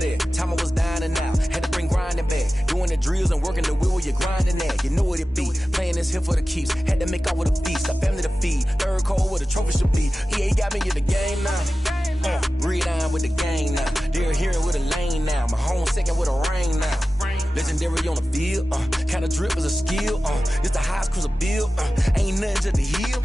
that. Time I was down and out. Had to bring grinding back. Doing the drills and working the wheel where you're grinding at. You know what it be. Playing this here for the keeps. Had to make out with a feast. A family to feed. Third cold where the trophy should be. EA got me in the game now. Read on with the game now. They're hearing with a lane now. My home second with a rain now. Legendary on the field. Kind of drip is a skill. It's the highest cruiser bill. Ain't nothing to the hill.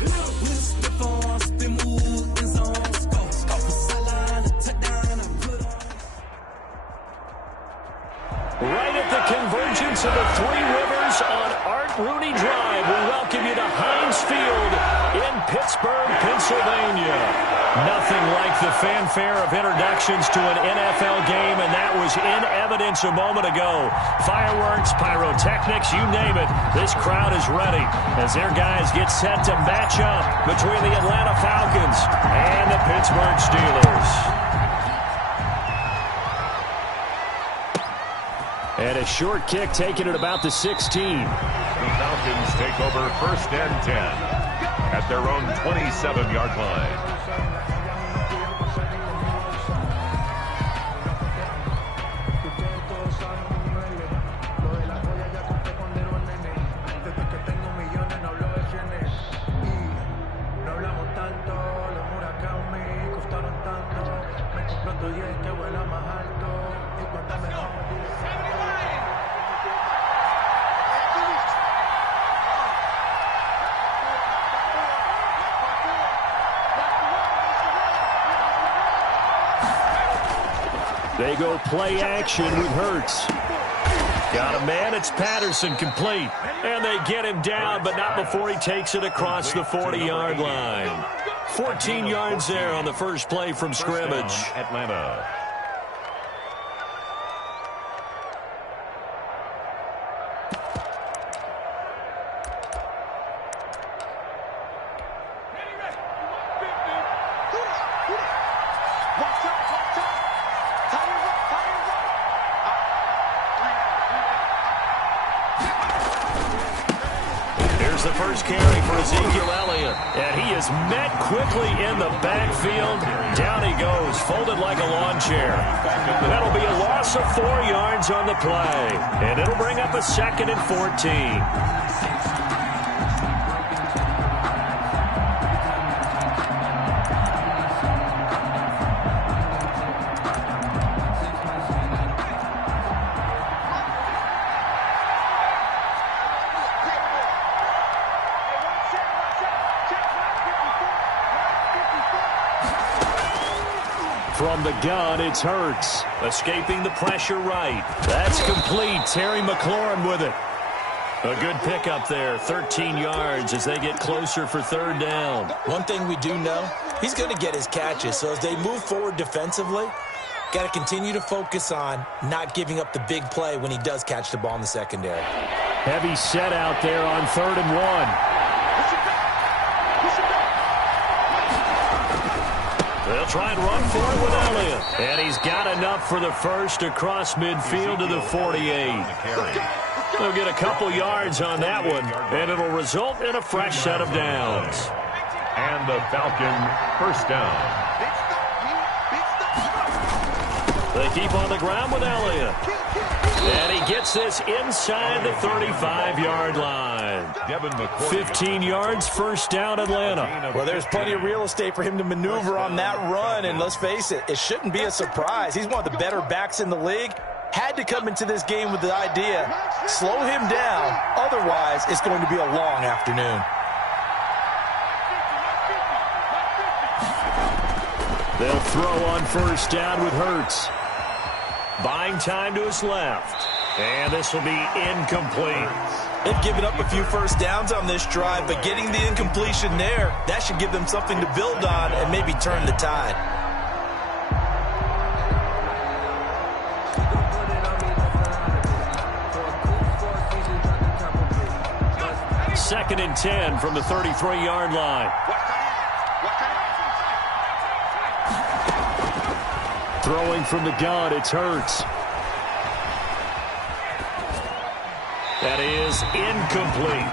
Right at the convergence of the Three Rivers on Art Rooney Drive, we welcome you to Heinz Field in Pittsburgh, Pennsylvania. Nothing like the fanfare of introductions to an NFL game, and that was in evidence a moment ago. Fireworks, pyrotechnics, you name it. This crowd is ready as their guys get set to match up between the Atlanta Falcons and the Pittsburgh Steelers. And a short kick taken at about the 16. The Falcons take over 1st and 10 at their own 27-yard line. They go play action with Hurts. Got a man, it's Patterson, complete. And they get him down, but not before he takes it across the 40-yard line. 14 yards there on the first play from scrimmage. Atlanta. The first carry for Ezekiel Elliott. And he is met quickly in the backfield. Down he goes, folded like a lawn chair. That'll be a loss of 4 yards on the play. And it'll bring up a 2nd and 14. From the gun, it's Hurts. Escaping the pressure right. That's complete. Terry McLaurin with it. A good pickup there. 13 yards as they get closer for 3rd down. One thing we do know, he's going to get his catches. So as they move forward defensively, got to continue to focus on not giving up the big play when he does catch the ball in the secondary. Heavy set out there on 3rd and 1. They'll try and run for it with Elliott. And he's got enough for the first across midfield to the 48. They'll get a couple yards on that one, and it'll result in a fresh set of downs. And the Falcon 1st down. They keep on the ground with Elliott. And he gets this inside the 35-yard line. 15 yards, 1st down, Atlanta. Well, there's plenty of real estate for him to maneuver on that run, and let's face it, it shouldn't be a surprise. He's one of the better backs in the league. Had to come into this game with the idea, slow him down, otherwise it's going to be a long afternoon. They'll throw on 1st down with Hurts. Buying time to his left. And this will be incomplete. They've given up a few 1st downs on this drive, but getting the incompletion there, that should give them something to build on and maybe turn the tide. Second and 10 from the 33-yard line. Throwing from the gun, it's Hurts. That is incomplete.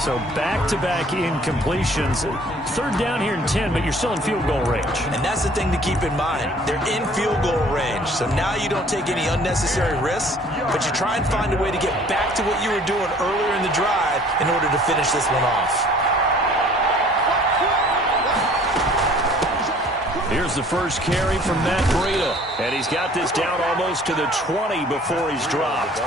So back-to-back incompletions. Third down here in 10, but you're still in field goal range. And that's the thing to keep in mind. They're in field goal range. So now you don't take any unnecessary risks, but you try and find a way to get back to what you were doing earlier in the drive in order to finish this one off. Here's the first carry from Matt Breida. And he's got this down almost to the 20 before he's dropped.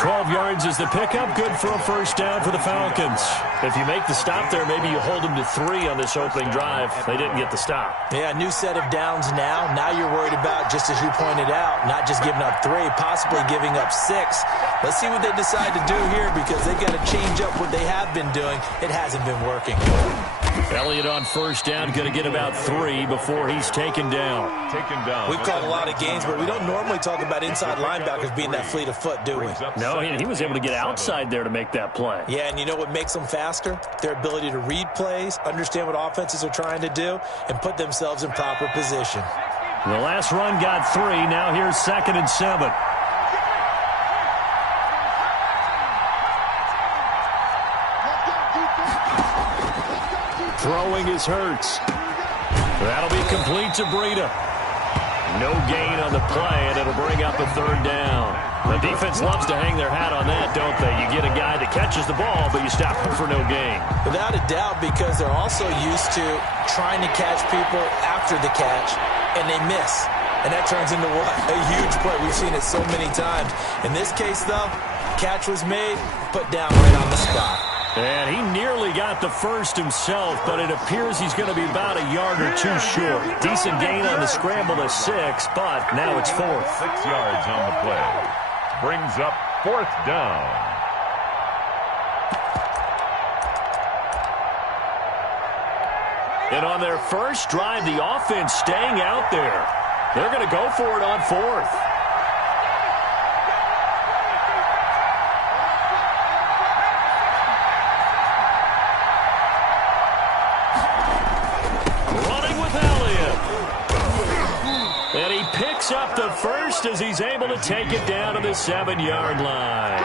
12 yards is the pickup. Good for a first down for the Falcons. If you make the stop there, maybe you hold them to 3 on this opening drive. They didn't get the stop. Yeah, new set of downs now. Now you're worried about, just as you pointed out, not just giving up 3, possibly giving up 6. Let's see what they decide to do here because they've got to change up what they have been doing. It hasn't been working. Elliott on first down, going to get about 3 before he's taken down. We've called a lot of games, but we don't normally talk about inside linebackers being that fleet of foot, do we? No, he was able to get outside there to make that play. Yeah, and you know what makes them faster? Their ability to read plays, understand what offenses are trying to do, and put themselves in proper position. The last run got 3. Now here's 2nd and 7. Throwing is Hurts. That'll be complete to Breida. No gain on the play, and it'll bring up a 3rd down. The defense loves to hang their hat on that, don't they? You get a guy that catches the ball, but you stop him for no gain. Without a doubt, because they're also used to trying to catch people after the catch, and they miss. And that turns into what? A huge play. We've seen it so many times. In this case, though, catch was made, put down right on the spot. And he nearly got the first himself, but it appears he's going to be about a yard or 2 short. Decent gain on the scramble to 6, but now it's 4th. 6 yards on the play. Brings up 4th down. And on their first drive, the offense staying out there. They're going to go for it on 4th. Up the first as he's able to take it down to the 7-yard line.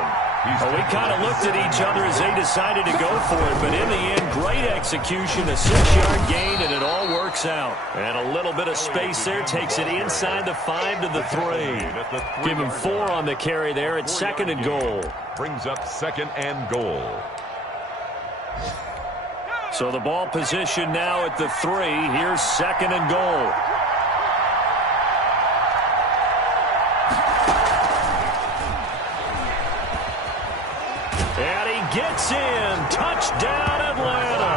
Well, we kind of looked at each other as they decided to go for it, but in the end, great execution, a 6-yard gain, and it all works out. And a little bit of space there takes it inside the 5 to the 3. Give him 4 on the carry there at 2nd and goal. Brings up 2nd and goal. So the ball position now at the 3. Here's 2nd and goal. Gets in. Touchdown, Atlanta.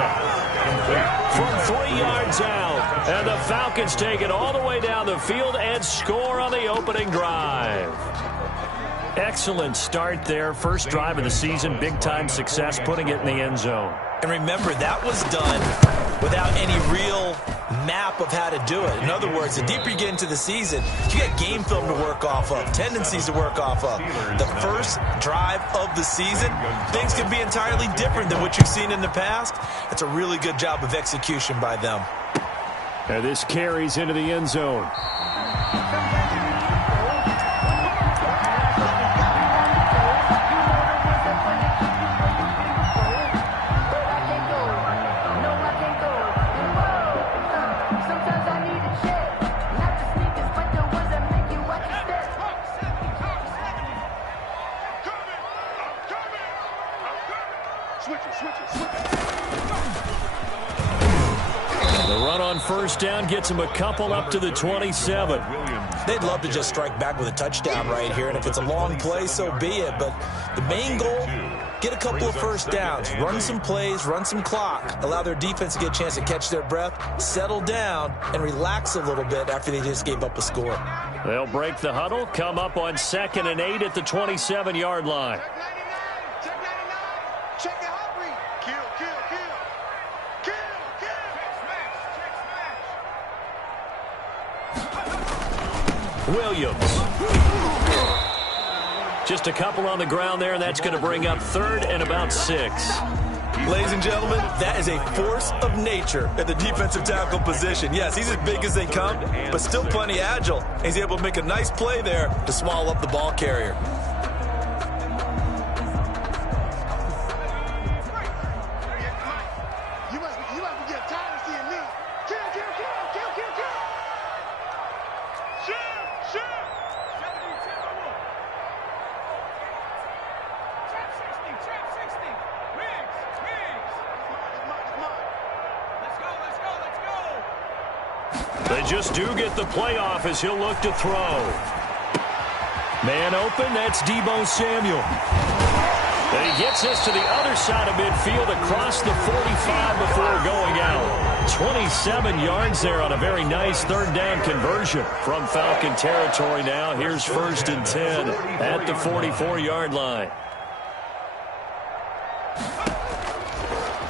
From 3 yards out. And the Falcons take it all the way down the field and score on the opening drive. Excellent start there. First drive of the season. Big-time success putting it in the end zone. And remember, that was done without any real map of how to do it. In other words, the deeper you get into the season, you got game film to work off of, tendencies to work off of. The first drive of the season, things can be entirely different than what you've seen in the past. It's a really good job of execution by them. And this carries into the end zone. First down gets him a couple up to the 27. They'd love to just strike back with a touchdown right here, and if it's a long play, so be it. But the main goal, get a couple of first downs, run some plays, run some clock, allow their defense to get a chance to catch their breath, settle down, and relax a little bit after they just gave up a score. They'll break the huddle, come up on 2nd and 8 at the 27-yard line. Williams. Just a couple on the ground there, and that's going to bring up 3rd and about 6. Ladies and gentlemen, that is a force of nature at the defensive tackle position. Yes, he's as big as they come, but still plenty agile. He's able to make a nice play there to swallow up the ball carrier. They just do get the playoff as he'll look to throw. Man open, that's Deebo Samuel. And he gets this to the other side of midfield across the 45 before going out. 27 yards there on a very nice third down conversion from Falcon territory now. Here's 1st and 10 at the 44-yard line.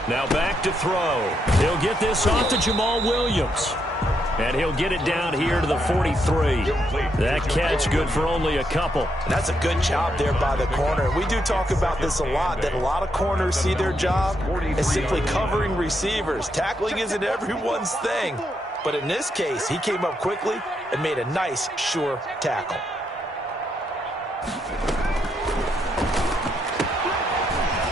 Now back to throw. He'll get this off to Jamal Williams. And he'll get it down here to the 43. That catch good for only a couple. That's a good job there by the corner. We do talk about this a lot, that a lot of corners see their job as simply covering receivers. Tackling isn't everyone's thing. But in this case, he came up quickly and made a nice, sure tackle.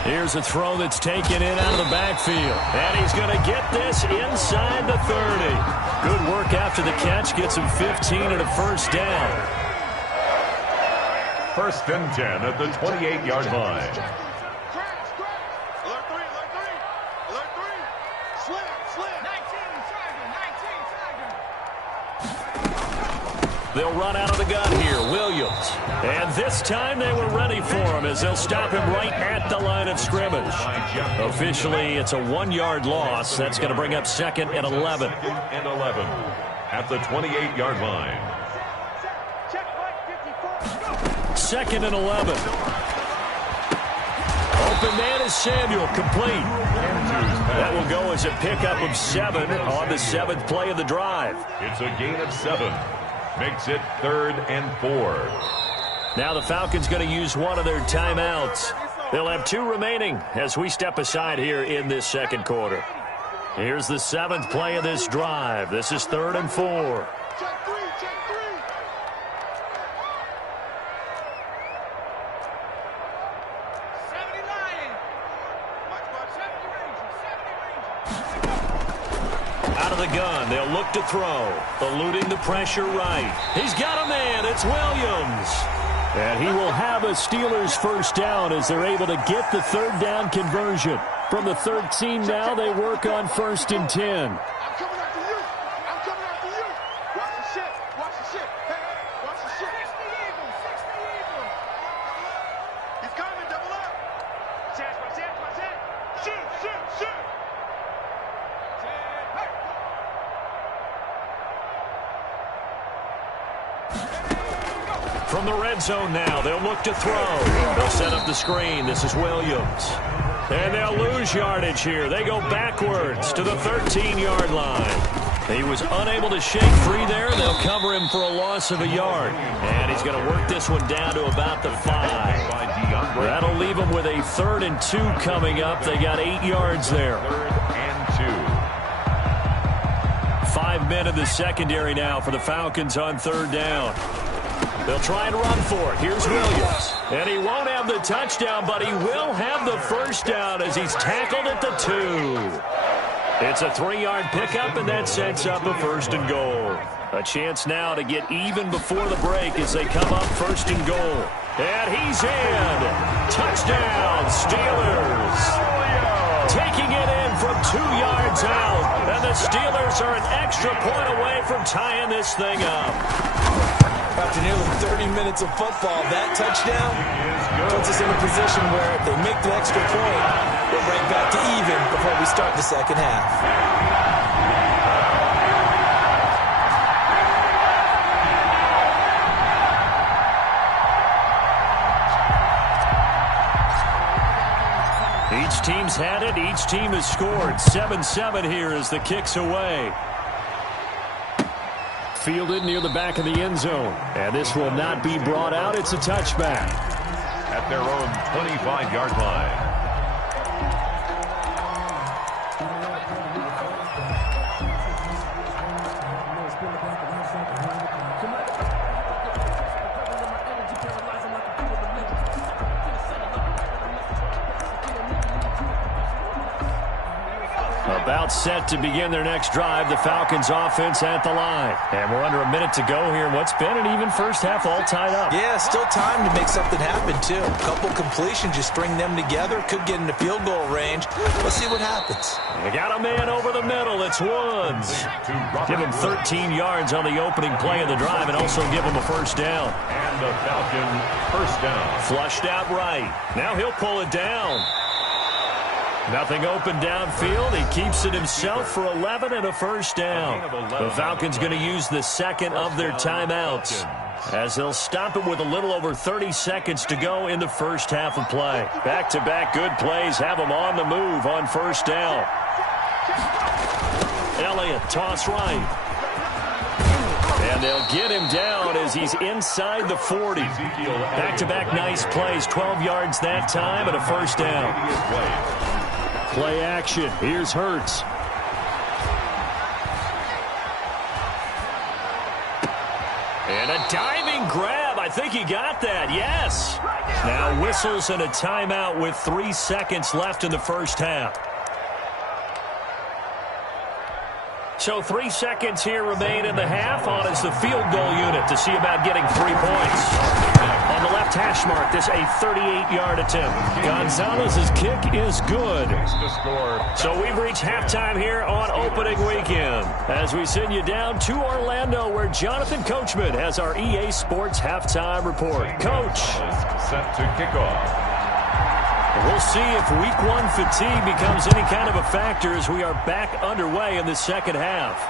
Here's a throw that's taken in out of the backfield. And he's going to get this inside the 30. Good work after the catch. Gets him 15 and a first down. 1st and 10 at the 28-yard line. They'll run out of the gun here, Williams. And this time they were ready for him as they'll stop him right at the line of scrimmage. Officially, it's a 1-yard loss. That's going to bring up 2nd and 11. 2nd and 11 at the 28-yard line. 2nd and 11. Open man is Samuel, complete. That will go as a pickup of 7 on the 7th play of the drive. It's a gain of 7. Makes it 3rd and 4. Now the Falcons going to use one of their timeouts. They'll have 2 remaining as we step aside here in this 2nd quarter. Here's the 7th play of this drive. This is 3rd and 4. Gun. They'll look to throw. Eluding the pressure right. He's got a man. It's Williams. And he will have a Steelers first down as they're able to get the 3rd down conversion. From the 13 now, they work on 1st and 10. I'm coming after you. I'm coming after you. Watch the shit. Watch the shit. Hey, watch the shit. 60 Eagle. 60 Eagle. He's coming. Double up. Chance, my chance, my chance. Shoot, shoot, shoot. From the red zone now, they'll look to throw. They'll set up the screen. This is Williams. And they'll lose yardage here. They go backwards to the 13-yard line. He was unable to shake free there. They'll cover him for a loss of a yard. And he's going to work this one down to about the 5. That'll leave him with a 3rd and 2 coming up. They got 8 yards there. 3rd and 2. 5 men in the secondary now for the Falcons on 3rd down. They'll try and run for it. Here's Williams. And he won't have the touchdown, but he will have the first down as he's tackled at the 2. It's a 3-yard pickup, and that sets up a 1st and goal. A chance now to get even before the break as they come up 1st and goal. And he's in. Touchdown, Steelers. Taking it in from 2 yards out. And the Steelers are an extra point away from tying this thing up. After nearly 30 minutes of football, that touchdown puts us in a position where if they make the extra point, we're right back to even before we start the 2nd half. Each team's had it. Each team has scored. 7-7 here as the kick's away. Fielded near the back of the end zone. And this will not be brought out. It's a touchback. At their own 25-yard line. A About set to begin their next drive. The Falcons offense at the line. And we're under a minute to go here in what's been an even first half, all tied up. Yeah, still time to make something happen, too. A couple completions, you string them together, could get into field goal range. Let's see what happens. They got a man over the middle. It's Woods. Give him 13 yards on the opening play of the drive and also give him a first down. And the Falcon first down. Flushed out right. Now he'll pull it down. Nothing open downfield. He keeps it himself for 11 and a first down. The Falcons going to use the second of their timeouts as they'll stop it with a little over 30 seconds to go in the first half of play. Back-to-back good plays have them on the move on first down. Elliott, toss right. And they'll get him down as he's inside the 40. Back-to-back nice plays, 12 yards that time and a first down. Play action. Here's Hurts. And a diving grab. I think he got that. Yes. Now whistles and a timeout with 3 seconds left in the first half. So 3 seconds here remain in the half. On is the field goal unit to see about getting 3 points. On the left hash mark, this a 38-yard attempt. Gonzalez's kick is good. So we've reached halftime here on opening weekend as we send you down to Orlando where Jonathan Coachman has our EA Sports halftime report. Coach. Set to kick off. We'll see if week one fatigue becomes any kind of a factor as we are back underway in the second half.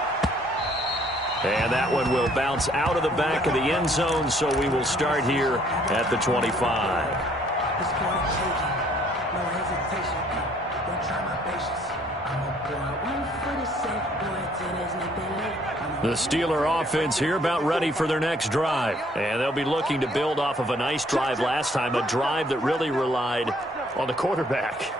And that one will bounce out of the back of the end zone, so we will start here at the 25. The Steeler offense here about ready for their next drive. And they'll be looking to build off of a nice drive last time, a drive that really relied on the quarterback.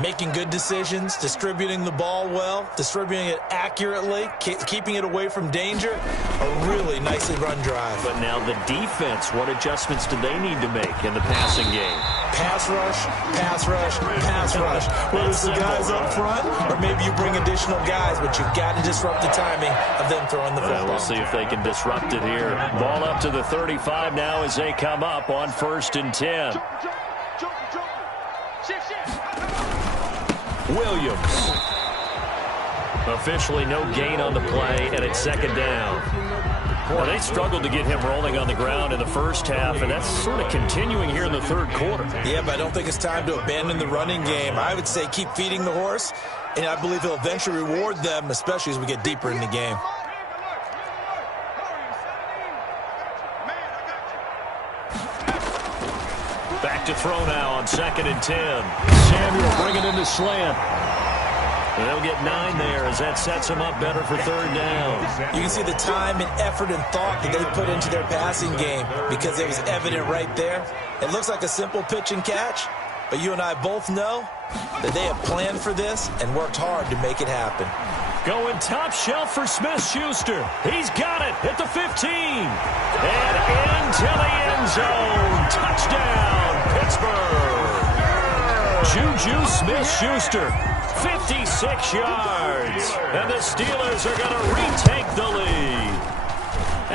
Making good decisions, distributing the ball well, distributing it accurately, keeping it away from danger. A really nicely run drive. But now the defense, what adjustments do they need to make in the passing game? Pass rush, pass rush, pass rush. Whether it's the guys up front or maybe you bring additional guys, but you've got to disrupt the timing of them throwing the football. We'll see if they can disrupt it here. Ball up to the 35 now as they come up on 1st and 10. Williams. Officially no gain on the play, and it's second down. Well, they struggled to get him rolling on the ground in the first half, and that's sort of continuing here in the third quarter. Yeah, but I don't think it's time to abandon the running game. I would say keep feeding the horse, and I believe he'll eventually reward them, especially as we get deeper in the game. Back to throw now on 2nd and 10. Samuel bringing in the slant. And they'll get 9 there as that sets them up better for 3rd down. You can see the time and effort and thought that they put into their passing game because it was evident right there. It looks like a simple pitch and catch, but you and I both know that they have planned for this and worked hard to make it happen. Going top shelf for Smith-Schuster. He's got it at the 15. And into the end zone. Touchdown, Pittsburgh. Juju Smith-Schuster, 56 yards. And the Steelers are going to retake the lead.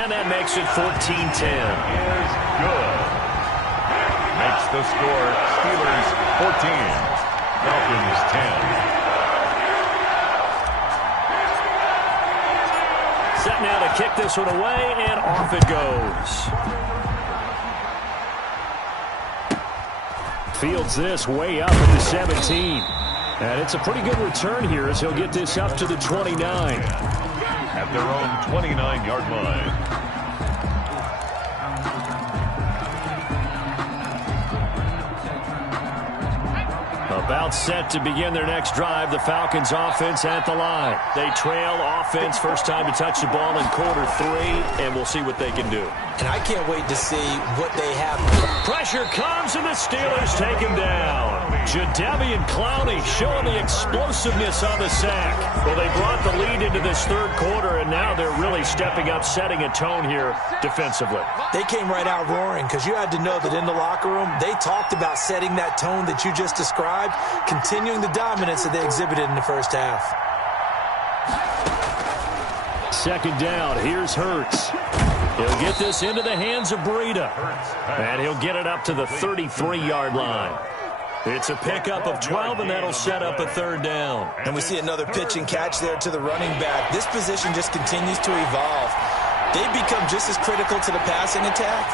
And that makes it 14-10. Is good. Makes the score Steelers 14, Falcons 10. Set now to kick this one away, and off it goes. Fields this way up at the 17. And it's a pretty good return here as he'll get this up to the 29. At their own 29-yard line. About set to begin their next drive. The Falcons offense at the line. They trail offense, first time to touch the ball in quarter 3, and we'll see what they can do. And I can't wait to see what they have. Pressure comes, and the Steelers take him down. Jadeveon Clowney showing the explosiveness on the sack. Well, they brought the lead into this third quarter, and now they're really stepping up, setting a tone here defensively. They came right out roaring because you had to know that in the locker room, they talked about setting that tone that you just described. continuing the dominance that they exhibited in the first half. Second down, here's Hurts. He'll get this into the hands of Breida. And he'll get it up to the 33-yard line. It's a pickup of 12, and that'll set up a third down. And we see another pitch and catch there to the running back. This position just continues to evolve. They've become just as critical to the passing attack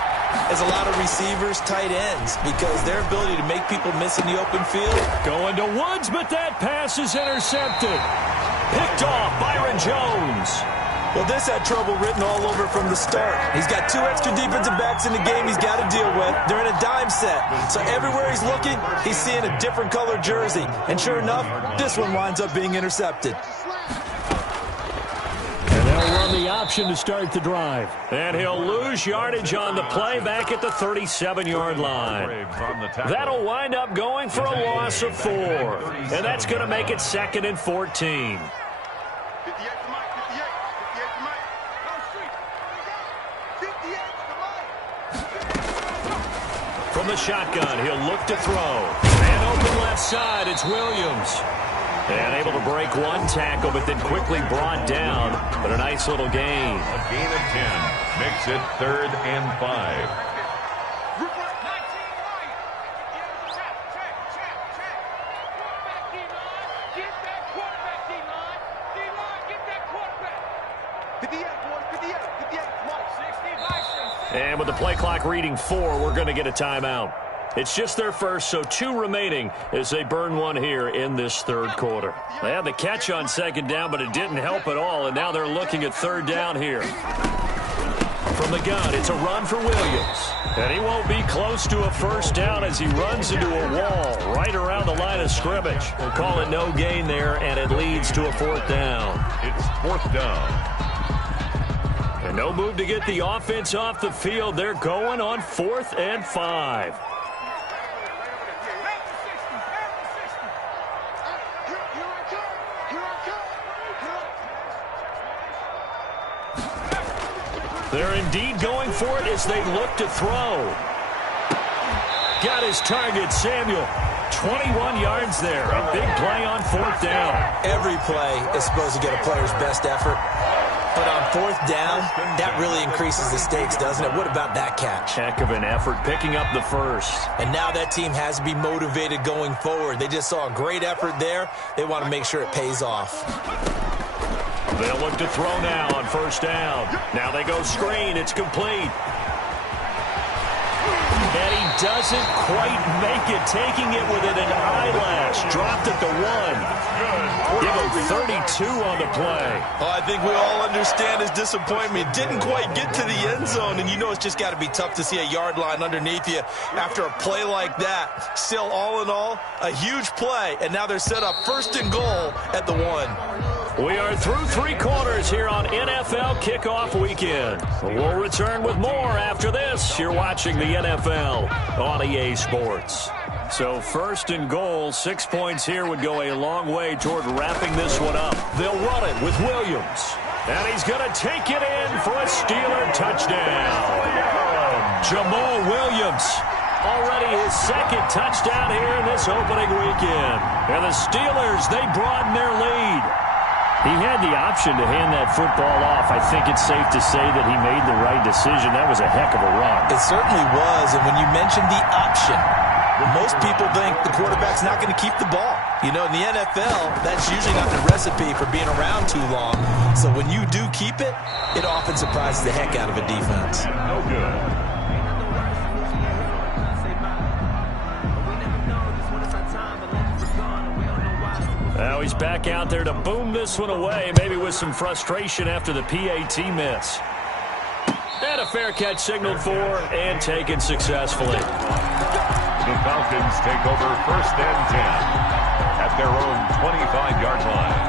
as a lot of receivers, tight ends, because their ability to make people miss in the open field. Going to Woods, but that pass is intercepted. Picked off Byron Jones. Well, this had trouble written all over from the start. He's got 2 extra defensive backs in the game he's got to deal with. They're in a dime set. So everywhere he's looking, he's seeing a different color jersey. And sure enough, this one winds up being intercepted. And they'll run the option to start the drive. And he'll lose yardage on the play back at the 37-yard line. That'll wind up going for a loss of 4. And that's going to make it 2nd and 14. From the shotgun, he'll look to throw. And open left side, it's Williams. And able to break one tackle, but then quickly brought down. But a nice little gain. A gain of 10 makes it 3rd and 5. And with the play clock reading 4, we're going to get a timeout. It's just their first, so 2 remaining as they burn one here in this 3rd quarter. They had the catch on 2nd down, but it didn't help at all, and now they're looking at 3rd down here. From the gun, it's a run for Williams. And he won't be close to a 1st down as he runs into a wall right around the line of scrimmage. We'll call it no gain there, and it leads to a 4th down. It's 4th down. And no move to get the offense off the field. They're going on 4th and 5. They're indeed going for it as they look to throw. Got his target, Samuel. 21 yards there. A big play on 4th down. Every play is supposed to get a player's best effort. But on 4th down, that really increases the stakes, doesn't it? What about that catch? Heck of an effort, picking up the 1st. And now that team has to be motivated going forward. They just saw a great effort there. They want to make sure it pays off. They'll look to throw now on 1st down. Now they go screen. It's complete. And he doesn't quite make it, taking it within an eyelash. Dropped at the 1. Give him 32 on the play. Oh, I think we all understand his disappointment. Didn't quite get to the end zone, and you know it's just got to be tough to see a yard line underneath you after a play like that. Still, all in all, a huge play, and now they're set up 1st and goal at the 1. We are through 3 quarters here on NFL Kickoff Weekend. We'll return with more after this. You're watching the NFL on EA Sports. So 1st and goal, 6 points here would go a long way toward wrapping this one up. They'll run it with Williams. And he's going to take it in for a Steeler touchdown. Jamal Williams. Already his 2nd touchdown here in this opening weekend. And the Steelers, they broaden their lead. He had the option to hand that football off. I think it's safe to say that he made the right decision. That was a heck of a run. It certainly was, and when you mentioned the option, most people think the quarterback's not going to keep the ball. You know, in the NFL, that's usually not the recipe for being around too long. So when you do keep it, it often surprises the heck out of a defense. No good. Now he's back out there to boom this one away, maybe with some frustration after the PAT miss. And a fair catch signaled for and taken successfully. The Falcons take over 1st and 10 at their own 25-yard line.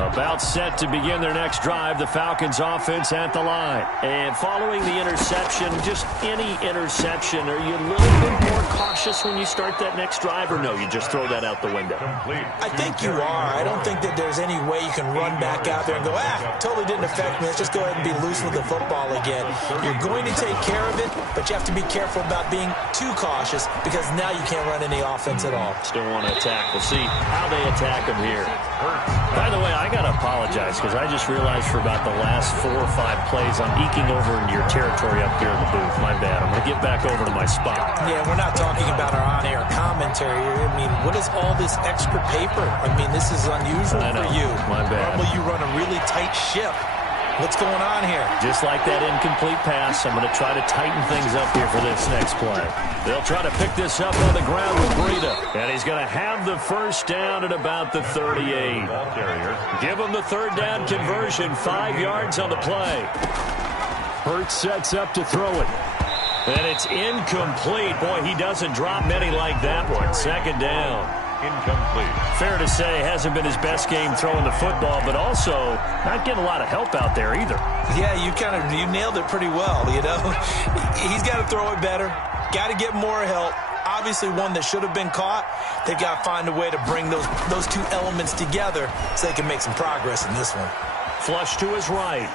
A About set to begin their next drive, the Falcons offense at the line. And following the interception, just any interception, are you a little bit more cautious when you start that next drive, or no, you just throw that out the window? I think you are. I don't think that there's any way you can run back out there and go, totally didn't affect me. Let's just go ahead and be loose with the football again. You're going to take care of it, but you have to be careful about being too cautious because now you can't run any offense at all. Still want to attack. We'll see how they attack him here. By the way, I got to apologize because I just realized for about the last 4 or 5 plays I'm eking over into your territory up here in the booth. My bad. I'm going to get back over to my spot. Yeah, we're not talking about our on-air commentary. I mean, what is all this extra paper? I mean, this is unusual for you. My bad. Normally you run a really tight ship. What's going on here? Just like that incomplete pass, I'm going to try to tighten things up here for this next play. They'll try to pick this up on the ground with Breida. And he's going to have the first down at about the 38. Give him the third down conversion, 5 yards on the play. Hurts sets up to throw it. And it's incomplete. Boy, he doesn't drop many like that one. Second down. Incomplete. Fair to say, hasn't been his best game throwing the football, but also not getting a lot of help out there either. Yeah, you nailed it pretty well, you know. He's got to throw it better. Got to get more help. Obviously one that should have been caught. They've got to find a way to bring those two elements together so they can make some progress in this one. Flush to his right.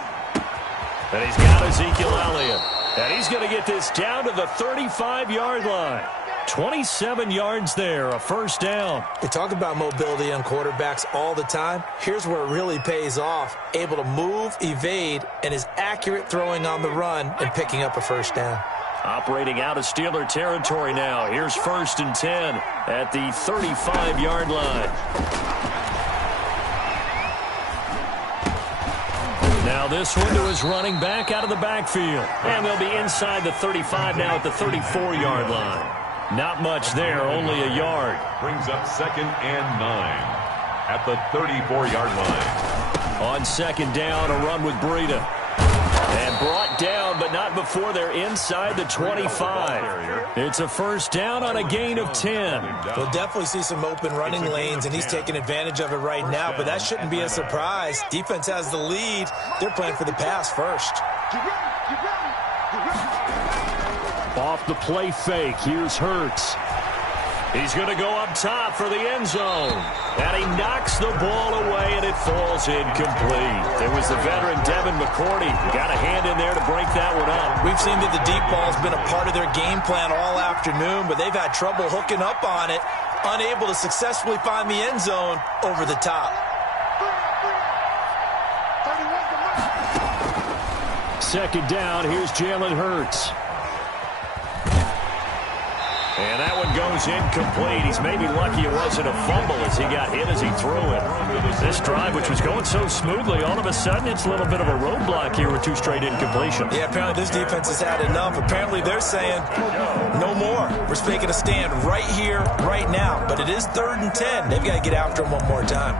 And he's got Ezekiel Elliott. And he's going to get this down to the 35-yard line. 27 yards there, a first down. We talk about mobility on quarterbacks all the time. Here's where it really pays off. Able to move, evade, and is accurate throwing on the run and picking up a first down. Operating out of Steeler territory now. Here's 1st and 10 at the 35-yard line. Now this one to his running back out of the backfield. And they'll be inside the 35 now at the 34-yard line. Not much there, only a yard. Brings up 2nd and 9 at the 34-yard line. On second down, a run with Breida. And brought down, but not before they're inside the 25. It's a first down on a gain of 10. We'll definitely see some open running lanes, and he's taking advantage of it right now, but that shouldn't be a surprise. Defense has the lead. They're playing for the pass first. Off the play fake, here's Hurts. He's going to go up top for the end zone. And he knocks the ball away, and it falls incomplete. It was the veteran Devin McCourty who got a hand in there to break that one up. We've seen that the deep ball's been a part of their game plan all afternoon, but they've had trouble hooking up on it, unable to successfully find the end zone over the top. Second down, here's Jalen Hurts. And that one goes incomplete. He's maybe lucky it wasn't a fumble as he got hit as he threw it. This drive, which was going so smoothly, all of a sudden it's a little bit of a roadblock here with 2 straight incompletions. Yeah, apparently this defense has had enough. Apparently they're saying, no more. We're making a stand right here, right now. But it is 3rd and 10. They've got to get after him one more time.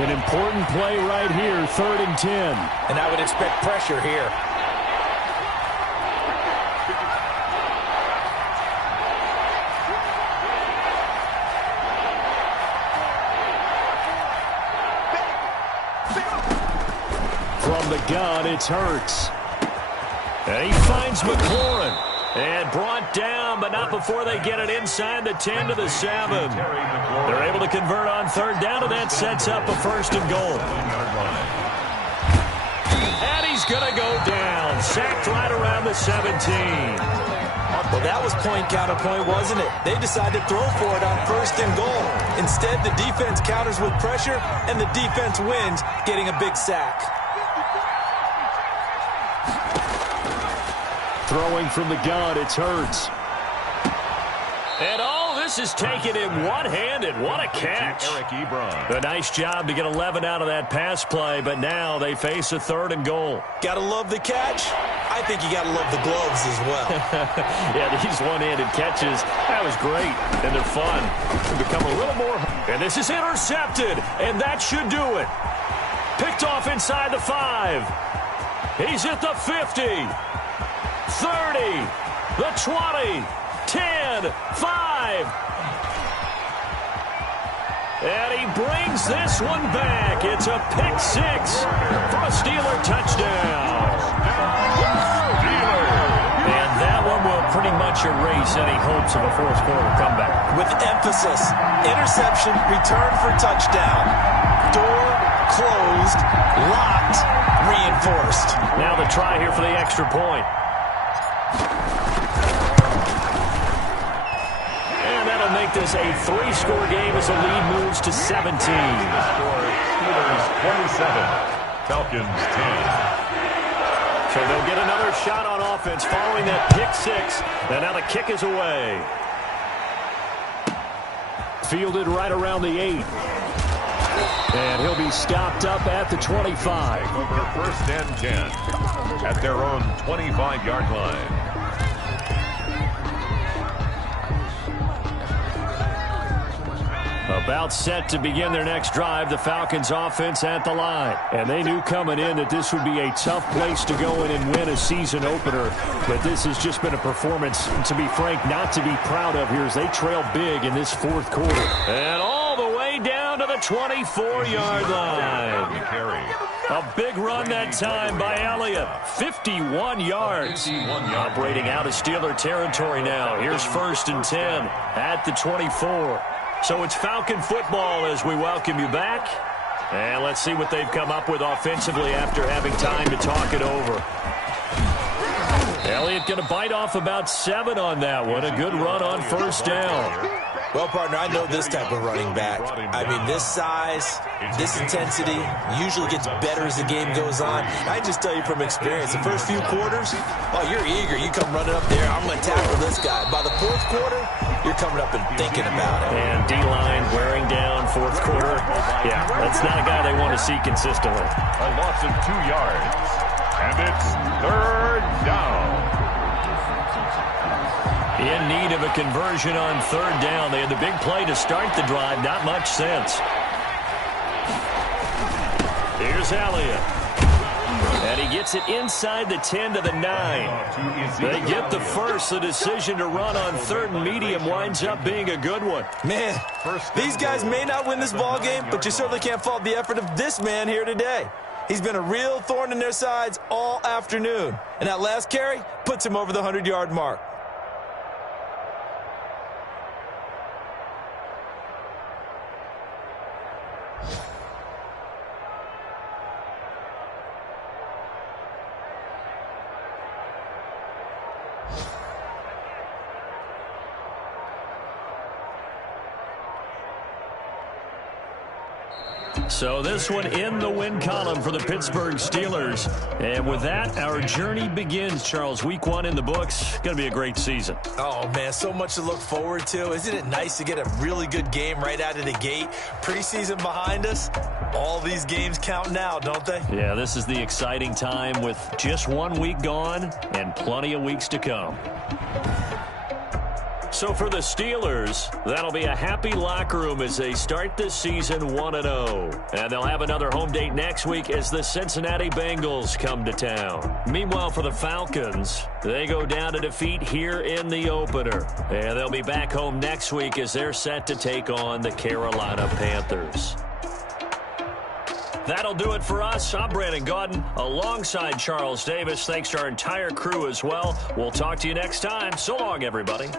An important play right here, 3rd and 10. And I would expect pressure here. From the gun, it's Hurts. And he finds McLaurin. And brought down, but not before they get it inside the 10 to the 7. They're able to convert on 3rd down, and that sets up a 1st and goal. And he's going to go down. Sacked right around the 17. Well, that was point counterpoint, wasn't it? They decided to throw for it on 1st and goal. Instead, the defense counters with pressure, and the defense wins, getting a big sack. Throwing from the gun, it's Hurts. And all this is taken in one-handed. What a catch. A nice job to get 11 out of that pass play, but now they face a 3rd and goal. Gotta love the catch. I think you gotta love the gloves as well. Yeah, these one-handed catches, that was great, and they're fun. They become a little more. And this is intercepted, and that should do it. Picked off inside the 5. He's at the 50. 30, the 20, 10, 5. brings this one back. It's a pick six for a Steeler touchdown. And that one will pretty much erase any hopes of a fourth quarter comeback. With emphasis, interception, return for touchdown. Door closed, locked, reinforced. Now the try here for the extra point. And that'll make this a 3-score game as the lead moves to 17. Steelers 27, Falcons 10. So they'll get another shot on offense following that pick six. And now the kick is away. Fielded right around the 8. And he'll be stopped up at the 25. Over first and 10 at their own 25-yard line. About set to begin their next drive, the Falcons offense at the line. And they knew coming in that this would be a tough place to go in and win a season opener. But this has just been a performance, to be frank, not to be proud of here as they trail big in this fourth quarter. And all the way down to the 24-yard line. A big run that time by Elliott. 51 yards. Operating out of Steeler territory now. Here's first and 10 at the 24. So it's Falcon football as we welcome you back. And let's see what they've come up with offensively after having time to talk it over. Elliott going to bite off about 7 on that one. A good run on first down. Well, partner, I know this type of running back. I mean, this size, this intensity usually gets better as the game goes on. I just tell you from experience, the first few quarters, oh, you're eager. You come running up there, I'm going to tackle this guy. By the fourth quarter, you're coming up and thinking about it. And D-line wearing down fourth quarter. Yeah, that's not a guy they want to see consistently. A loss of 2 yards. And it's third down. In need of a conversion on third down. They had the big play to start the drive. Not much sense. Here's Elliott. And he gets it inside the 10 to the 9. They get the first. The decision to run on third and medium winds up being a good one. Man, these guys may not win this ball game, but you certainly can't fault the effort of this man here today. He's been a real thorn in their sides all afternoon. And that last carry puts him over the 100-yard mark. So this one in the win column for the Pittsburgh Steelers. And with that, our journey begins, Charles. Week 1 in the books. Going to be a great season. Oh, man, so much to look forward to. Isn't it nice to get a really good game right out of the gate? Preseason behind us. All these games count now, don't they? Yeah, this is the exciting time with just 1 week gone and plenty of weeks to come. So for the Steelers, that'll be a happy locker room as they start this season 1-0. And they'll have another home date next week as the Cincinnati Bengals come to town. Meanwhile, for the Falcons, they go down to defeat here in the opener. And they'll be back home next week as they're set to take on the Carolina Panthers. That'll do it for us. I'm Brandon Gaudin alongside Charles Davis. Thanks to our entire crew as well. We'll talk to you next time. So long, everybody.